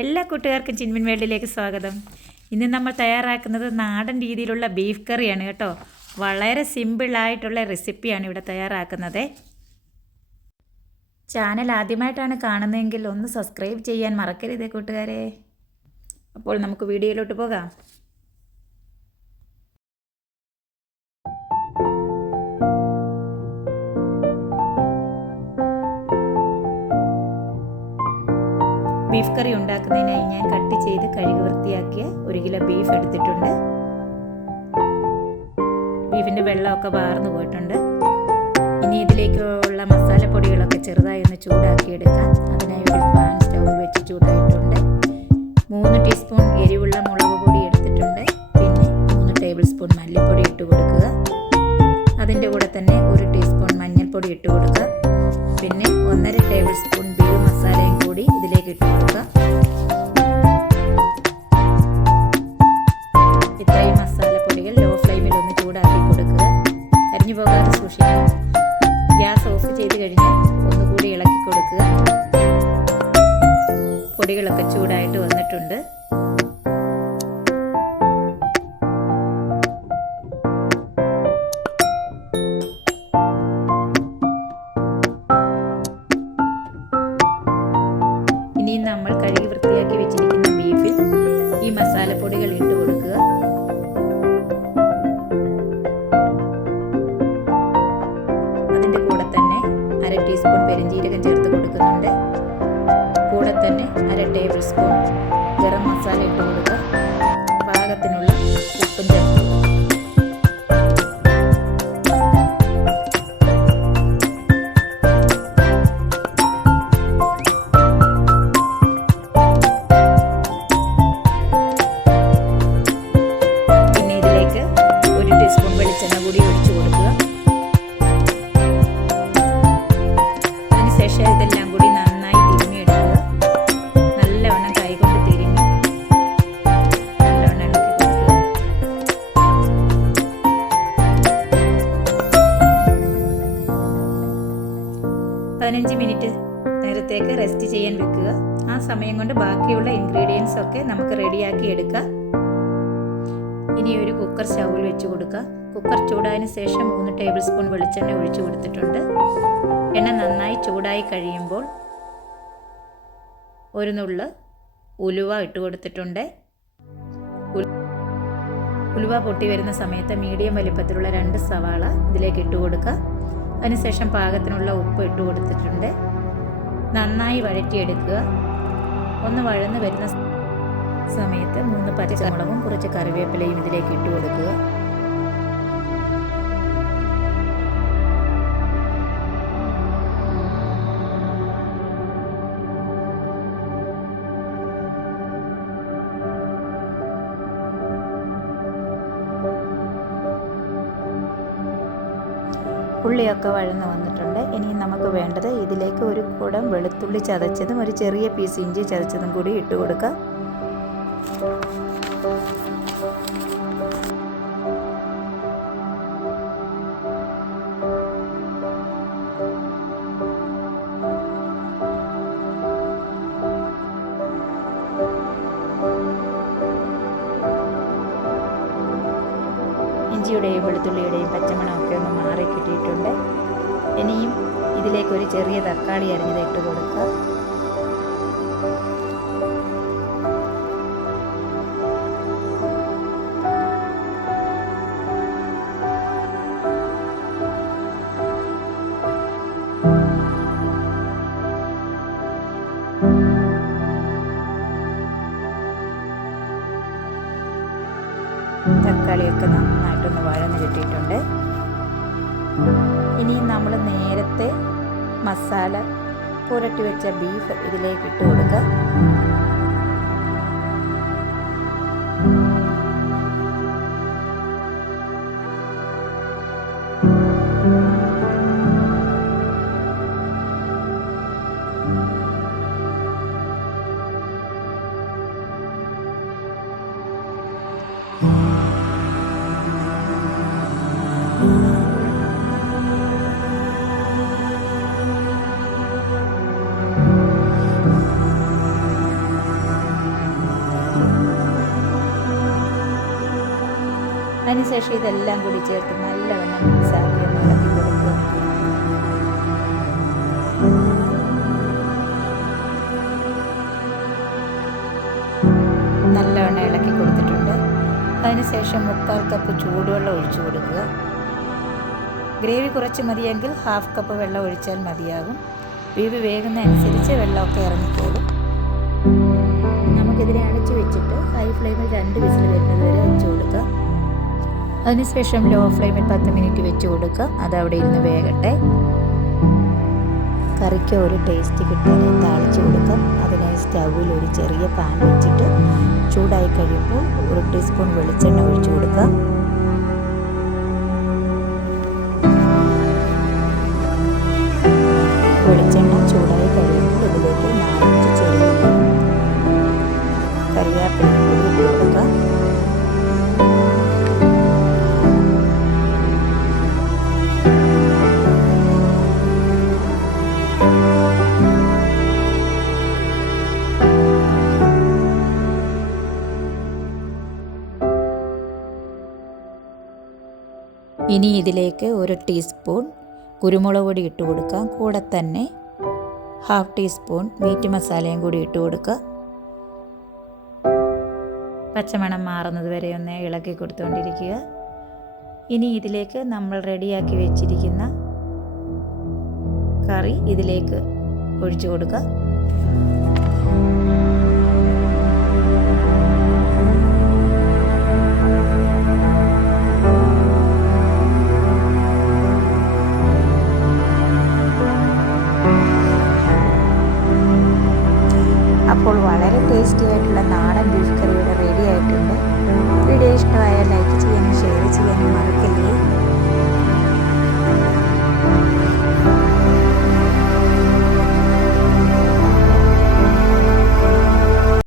എല്ലാ കൂട്ടുകാർക്കും ചിന്മിൻ വേൾഡിലേക്ക് സ്വാഗതം. ഇന്ന് നമ്മൾ തയ്യാറാക്കുന്നത് നാടൻ രീതിയിലുള്ള ബീഫ് കറിയാണ് കേട്ടോ. വളരെ സിമ്പിളായിട്ടുള്ള റെസിപ്പിയാണ് ഇവിടെ തയ്യാറാക്കുന്നത്. ചാനൽ ആദ്യമായിട്ടാണ് കാണുന്നതെങ്കിൽ ഒന്ന് സബ്സ്ക്രൈബ് ചെയ്യാൻ മറക്കരുതേ കൂട്ടുകാരെ. അപ്പോൾ നമുക്ക് വീഡിയോയിലോട്ട് പോകാം. ബീഫ് കറി ഉണ്ടാക്കുന്നതിനായി ഞാൻ കട്ട് ചെയ്ത് കഴുകി വൃത്തിയാക്കിയ 1 കിലോ ബീഫ് എടുത്തിട്ടുണ്ട്. ബീഫിൻ്റെ വെള്ളമൊക്കെ വാർന്നു പോയിട്ടുണ്ട്. ഇനി ഇതിലേക്കുള്ള മസാലപ്പൊടികളൊക്കെ ചെറുതായി ഒന്ന് ചൂടാക്കിയെടുക്കാം. അതിനായി ഒരു പാൻ സ്റ്റൗവിൽ വെച്ച് ചൂടായിട്ടുണ്ട്. 3 ടീസ്പൂൺ എരിവുള്ള മുളക് പൊടി എടുത്തിട്ടുണ്ട്. പിന്നെ 3 ടേബിൾ സ്പൂൺ മല്ലിപ്പൊടി ഇട്ട് കൊടുക്കുക. അതിൻ്റെ കൂടെ തന്നെ 1 ടീസ്പൂൺ മഞ്ഞൾപ്പൊടി ഇട്ട് കൊടുക്കുക. പിന്നെ 1.5 ടേബിൾ സ്പൂൺ ബീഫ് മസാലയും കൂടി ഇതിലേക്ക് ഇട്ട് കൊടുക്കുക. ഇത്രയും മസാലപ്പൊടികൾ ലോ ഫ്ലെയിമിൽ ഒന്ന് ചൂടാക്കി കൊടുക്കുക. കരിഞ്ഞു പോകാതെ സൂക്ഷിക്കണം. ഗ്യാസ് ഓഫ് ചെയ്ത് കഴിഞ്ഞ് ഒന്നുകൂടി ഇളക്കി കൊടുക്കുക. പൊടികളൊക്കെ ചൂടായിട്ട് വന്നിട്ടുണ്ട്. ഇനി നമ്മൾ കഴുകി വൃത്തിയാക്കി വെച്ചിരിക്കുന്ന ബീഫിൽ ഈ മസാലപ്പൊടികൾ ഇട്ട് കൊടുക്കുക. അതിൻ്റെ കൂടെ തന്നെ 1/2 ടീസ്പൂൺ പെരിഞ്ജീരകം ചേർത്ത് കൊടുക്കുന്നുണ്ട്. കൂടെ തന്നെ 1/2 ടേബിൾ സ്പൂൺ ഗരം മസാല ഇട്ട് കൊടുക്കുക. പാകത്തിനുള്ള ഉപ്പും ചേർത്ത് കൊടുക്കുക. വെളിച്ചെണ്ണ കൂടി ഒഴിച്ചു കൊടുക്കുക. അതിനുശേഷം ഇതെല്ലാം കൂടി നന്നായി തിരുമ്മിയെടുക്കുക. നല്ലവണ്ണം കൈകൊണ്ട് തിരുമ്മി നല്ലവണ്ണം ഇളക്കി കൊടുക്കുക. 15 മിനിറ്റ് നേരത്തേക്ക് റെസ്റ്റ് ചെയ്യാൻ വെക്കുക. ആ സമയം കൊണ്ട് ബാക്കിയുള്ള ഇൻഗ്രീഡിയൻസ് ഒക്കെ നമുക്ക് റെഡിയാക്കി എടുക്കാം. ഇനി ഒരു കുക്കർ സ്റ്റൗവിൽ വെച്ച് കൊടുക്കുക. കുക്കർ ചൂടായതിനു ശേഷം 3 ടേബിൾ സ്പൂൺ വെളിച്ചെണ്ണ ഒഴിച്ചു കൊടുത്തിട്ടുണ്ട്. എണ്ണ നന്നായി ചൂടായി കഴിയുമ്പോൾ 1 നുള്ള് ഉലുവ ഇട്ട് കൊടുത്തിട്ടുണ്ട്. ഉലുവ പൊട്ടി വരുന്ന സമയത്ത് മീഡിയം വലിപ്പത്തിലുള്ള 2 സവാള ഇതിലേക്ക് ഇട്ട് കൊടുക്കുക. അതിനുശേഷം പാകത്തിനുള്ള ഉപ്പ് ഇട്ട് കൊടുത്തിട്ടുണ്ട്. നന്നായി വഴറ്റിയെടുക്കുക. ഒന്ന് വഴന്ന് വരുന്ന സമയത്ത് 3 പച്ചമുളകും കുറച്ച് കറിവേപ്പിലയും ഇതിലേക്ക് ഇട്ട് കൊടുക്കുക. ഉള്ളിയൊക്കെ വഴന്ന് വന്നിട്ടുണ്ട്. ഇനി നമുക്ക് വേണ്ടത് ഇതിലേക്ക് 1 കുടം വെളുത്തുള്ളി ചതച്ചതും 1 ചെറിയ പീസ് ഇഞ്ചി ചതച്ചതും കൂടി ഇട്ട് കൊടുക്കുക. ഇഞ്ചിയുടെയും വെളുത്തുള്ളിയുടെയും പച്ചമണമൊക്കെ ഒന്ന് മാറി കിട്ടിയിട്ടുണ്ട്. ഇനിയും ഇതിലേക്ക് 1 ചെറിയ തക്കാളി അരിഞ്ഞത് ഇട്ട് കൊടുക്കുക. തക്കാളിയൊക്കെ നന്നായിട്ടൊന്ന് വഴന്ന് കിട്ടിയിട്ടുണ്ട്. ഇനി നമ്മൾ നേരത്തെ മസാല പുരട്ടി വെച്ച ബീഫ് ഇതിലേക്ക് ഇട്ട് കൊടുക്കുക. അതിനുശേഷം ഇതെല്ലാം കൂടി ചേർത്ത് നല്ലവണ്ണം മിക്സാക്കി ഒന്ന് ഇളക്കി കൊടുക്കുക. നല്ലവണ്ണം ഇളക്കി കൊടുത്തിട്ടുണ്ട്. അതിനുശേഷം 3/4 കപ്പ് ചൂടുവെള്ളം ഒഴിച്ചു കൊടുക്കുക. ഗ്രേവി കുറച്ച് മതിയെങ്കിൽ 1/2 കപ്പ് വെള്ളം ഒഴിച്ചാൽ മതിയാകും. ബീഫ് വേകുന്ന അനുസരിച്ച് വെള്ളമൊക്കെ ഇറങ്ങിക്കോളും. നമുക്കിതിനെ അടച്ചു വെച്ചിട്ട് ഹൈ ഫ്ലെയിമിൽ 2 വിസിൽ വരുന്നത് വരെ വെച്ച് കൊടുക്കുക. അതിനുശേഷം ലോ ഫ്ലെയിമിൽ 10 മിനിറ്റ് വെച്ച് കൊടുക്കുക. അതവിടെ ഇരുന്ന് വേകട്ടെ. കറിക്ക് ഒരു ടേസ്റ്റ് കിട്ടാൻ താളിച്ച് കൊടുക്കാം. അതിനായി സ്റ്റൗവിൽ ഒരു ചെറിയ പാൻ വെച്ചിട്ട് ചൂടായി കഴിയുമ്പോൾ 1 ടീസ്പൂൺ വെളിച്ചെണ്ണ ഒഴിച്ചു കൊടുക്കുക. വെളിച്ചെണ്ണ ചൂടായി കഴിയുമ്പോൾ ഇതിലേക്ക് 4 ചെറിയുള്ളി, കറിവേപ്പിലയും കൂടി ഇട്ട് കൊടുക്കുക. ഇനി ഇതിലേക്ക് 1 ടീസ്പൂൺ കുരുമുളക് പൊടി ഇട്ട് കൊടുക്കാം. കൂടെ തന്നെ 1/2 ടീസ്പൂൺ മീറ്റ് മസാലയും കൂടി ഇട്ട് കൊടുക്കുക. പച്ചമണം മാറുന്നത് വരെ ഒന്ന് ഇളക്കി കൊടുത്തുകൊണ്ടിരിക്കുക. ഇനി ഇതിലേക്ക് നമ്മൾ റെഡിയാക്കി വെച്ചിരിക്കുന്ന കറി ഇതിലേക്ക് ഒഴിച്ചു കൊടുക്കുക. അപ്പോൾ വളരെ ടേസ്റ്റി ആയിട്ടുള്ള നാടൻ ബീഫ് കറി ഇവിടെ റെഡി ആയിട്ടുണ്ട്. വീഡിയോ ഇഷ്ടമായാൽ ലൈക്ക് ചെയ്യാനും ഷെയർ ചെയ്യാനും മറക്കല്ലേ.